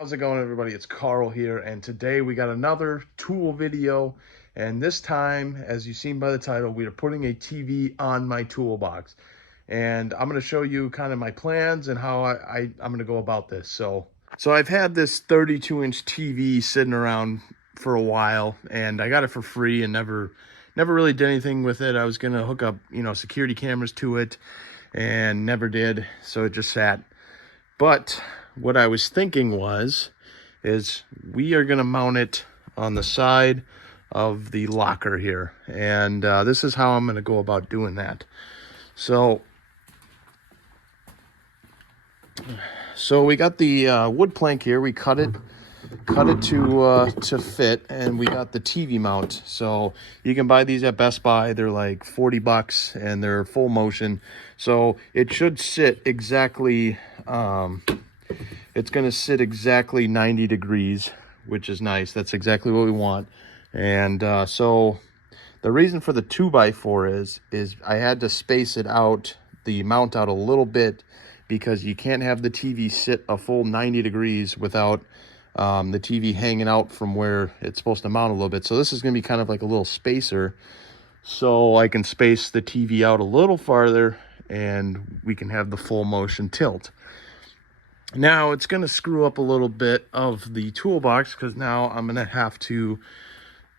How's it going, everybody? It's Carl here, and today we got another tool video. And this time, as you've seen by the title, we are putting a TV on my toolbox. And I'm going to show you kind of my plans and how I'm going to go about this. So I've had this 32-inch TV sitting around for a while, and I got it for free and never really did anything with it. I was going to hook up, security cameras to it, and never did. So it just sat. But what I was thinking is we are going to mount it on the side of the locker here. And this is how I'm going to go about doing that. So we got the wood plank here. We cut it to fit, and we got the TV mount. So you can buy these at Best Buy. They're like $40 and they're full motion. So it should sit exactly, it's going to sit exactly 90 degrees, which is nice. That's exactly what we want. And so the reason for the 2x4 is I had to space it out, the mount out a little bit, because you can't have the TV sit a full 90 degrees without the TV hanging out from where it's supposed to mount a little bit. So this is going to be kind of like a little spacer, so I can space the TV out a little farther and we can have the full motion tilt. Now it's going to screw up a little bit of the toolbox, because now I'm going to have to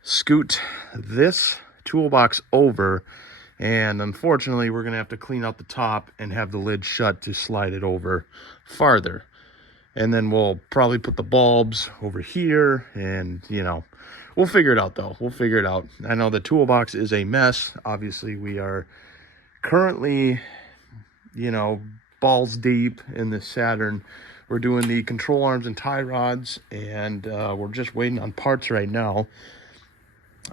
scoot this toolbox over, and unfortunately we're going to have to clean out the top and have the lid shut to slide it over farther. And then we'll probably put the bulbs over here, and we'll figure it out though. We'll figure it out. I know the toolbox is a mess. Obviously we are currently, balls deep in the Saturn. We're doing the control arms and tie rods, and we're just waiting on parts right now.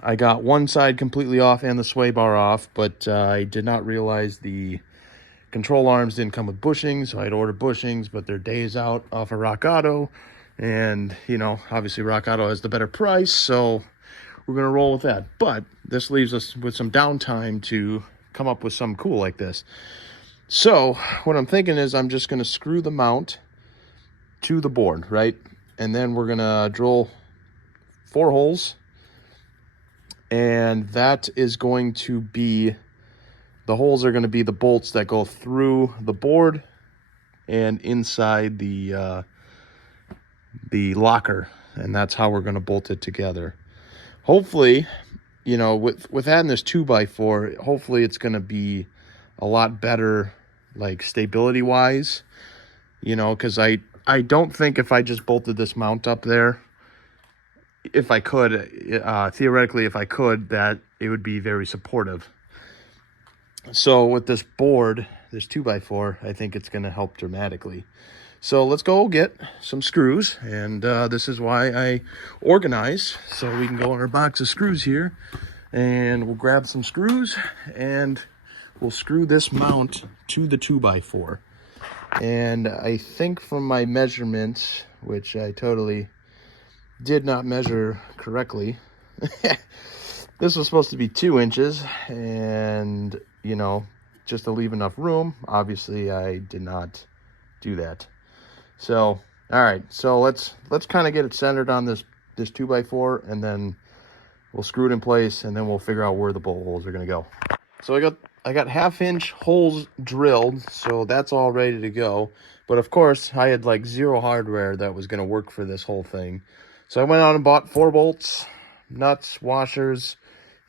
I got one side completely off and the sway bar off, but I did not realize the control arms didn't come with bushings, so I'd ordered bushings, but they're days out off of Rock Auto. And, obviously Rock Auto has the better price, so we're going to roll with that. But this leaves us with some downtime to come up with something cool like this. So what I'm thinking is I'm just going to screw the mount to the board, right? And then we're going to drill 4 holes. And that is going to be, the holes are going to be the bolts that go through the board and inside the locker. And that's how we're going to bolt it together. Hopefully, with adding this 2x4, hopefully it's going to be a lot better, like stability wise, because I don't think if I just bolted this mount up there, if I could, theoretically, if I could, that it would be very supportive. So with this board, this 2x4, I think it's going to help dramatically. So let's go get some screws, and this is why I organize, so we can go on our box of screws here, and we'll grab some screws, and we'll screw this mount to the 2x4. And I think from my measurements, which I totally did not measure correctly, this was supposed to be 2 inches, and just to leave enough room. Obviously I did not do that. So all right, so let's kind of get it centered on this 2x4, and then we'll screw it in place, and then we'll figure out where the bolt holes are going to go. So I got 1/2-inch holes drilled, so that's all ready to go. But of course I had like 0 hardware that was going to work for this whole thing. So I went out and bought 4 bolts, nuts, washers,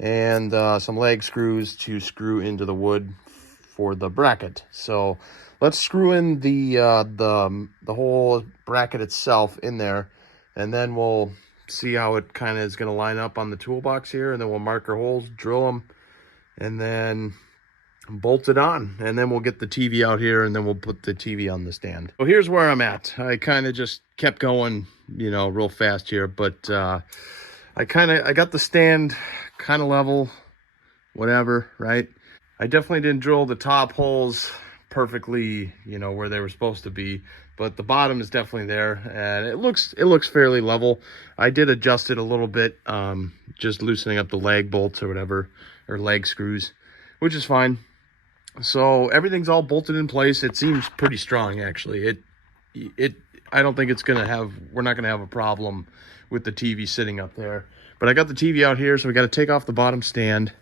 and some leg screws to screw into the wood for the bracket. So let's screw in the whole bracket itself in there, and then we'll see how it kind of is going to line up on the toolbox here, and then we'll mark our holes, drill them, and then bolt it on, and then we'll get the TV out here, and then we'll put the TV on the stand. So here's where I'm at. I kind of just kept going, real fast here, but I got the stand kind of level, whatever, right? I definitely didn't drill the top holes perfectly, where they were supposed to be, but the bottom is definitely there, and it looks fairly level. I did adjust it a little bit, just loosening up the leg bolts or whatever, or leg screws, which is fine. So everything's all bolted in place. It seems pretty strong, actually. It I don't think we're not gonna have a problem with the TV sitting up there. But I got the TV out here, so we got to take off the bottom stand,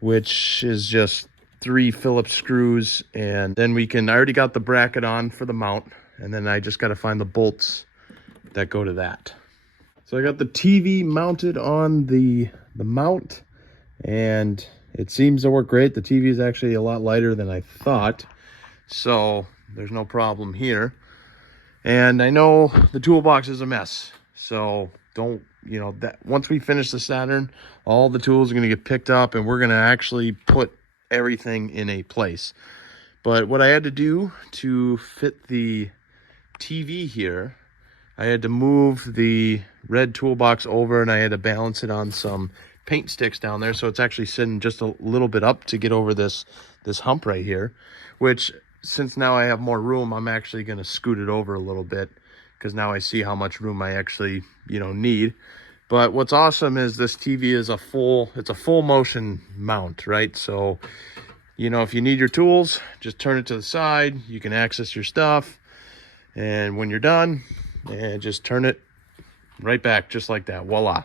which is just 3 Phillips screws, and then I already got the bracket on for the mount, and then I just got to find the bolts that go to that. So I got the TV mounted on the mount, and it seems to work great. The TV is actually a lot lighter than I thought, so there's no problem here. And I know the toolbox is a mess, so don't, that once we finish the Saturn, all the tools are going to get picked up, and we're going to actually put everything in a place. But what I had to do to fit the TV here, I had to move the red toolbox over, and I had to balance it on some paint sticks down there, so it's actually sitting just a little bit up to get over this hump right here, which, since now I have more room, I'm actually going to scoot it over a little bit, because now I see how much room I actually need. But what's awesome is this TV is it's a full motion mount, right? So if you need your tools, just turn it to the side, you can access your stuff, and when you're done, and just turn it right back, just like that. Voila.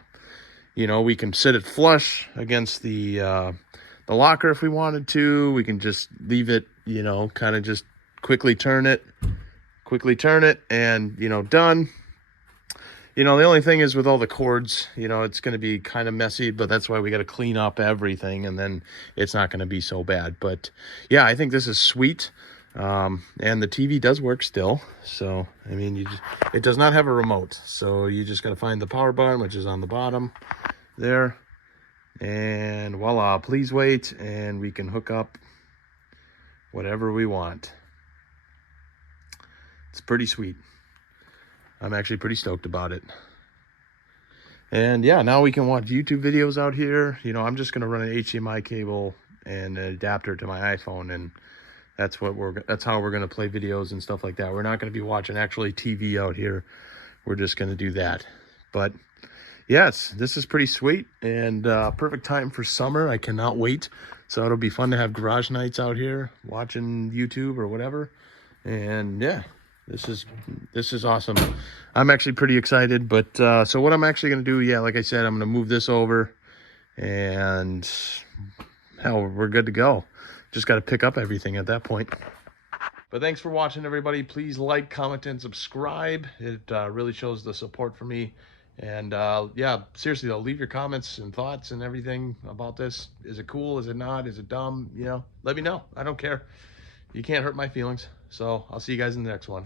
We can sit it flush against the locker if we wanted to. We can just leave it, kind of just quickly turn it, and done. The only thing is with all the cords, it's going to be kind of messy, but that's why we got to clean up everything, and then it's not going to be so bad. But yeah, I think this is sweet. And the TV does work still. So, I mean, it does not have a remote. So you just got to find the power button, which is on the bottom there. And voila, please wait. And we can hook up whatever we want. It's pretty sweet. I'm actually pretty stoked about it. And yeah, now we can watch YouTube videos out here. I'm just going to run an HDMI cable and an adapter to my iPhone, and that's how we're going to play videos and stuff like that. We're not going to be watching actually TV out here. We're just going to do that. But yes, this is pretty sweet, and perfect time for summer. I cannot wait. So it'll be fun to have garage nights out here watching YouTube or whatever. And yeah, this is awesome. I'm actually pretty excited. But so what I'm actually going to do, yeah, like I said, I'm going to move this over, and hell, we're good to go. Just got to pick up everything at that point. But thanks for watching, everybody. Please like, comment, and subscribe. It really shows the support for me. And yeah, seriously though, leave your comments and thoughts and everything about this. Is it cool? Is it not? Is it dumb? Let me know. I don't care. You can't hurt my feelings. So I'll see you guys in the next one.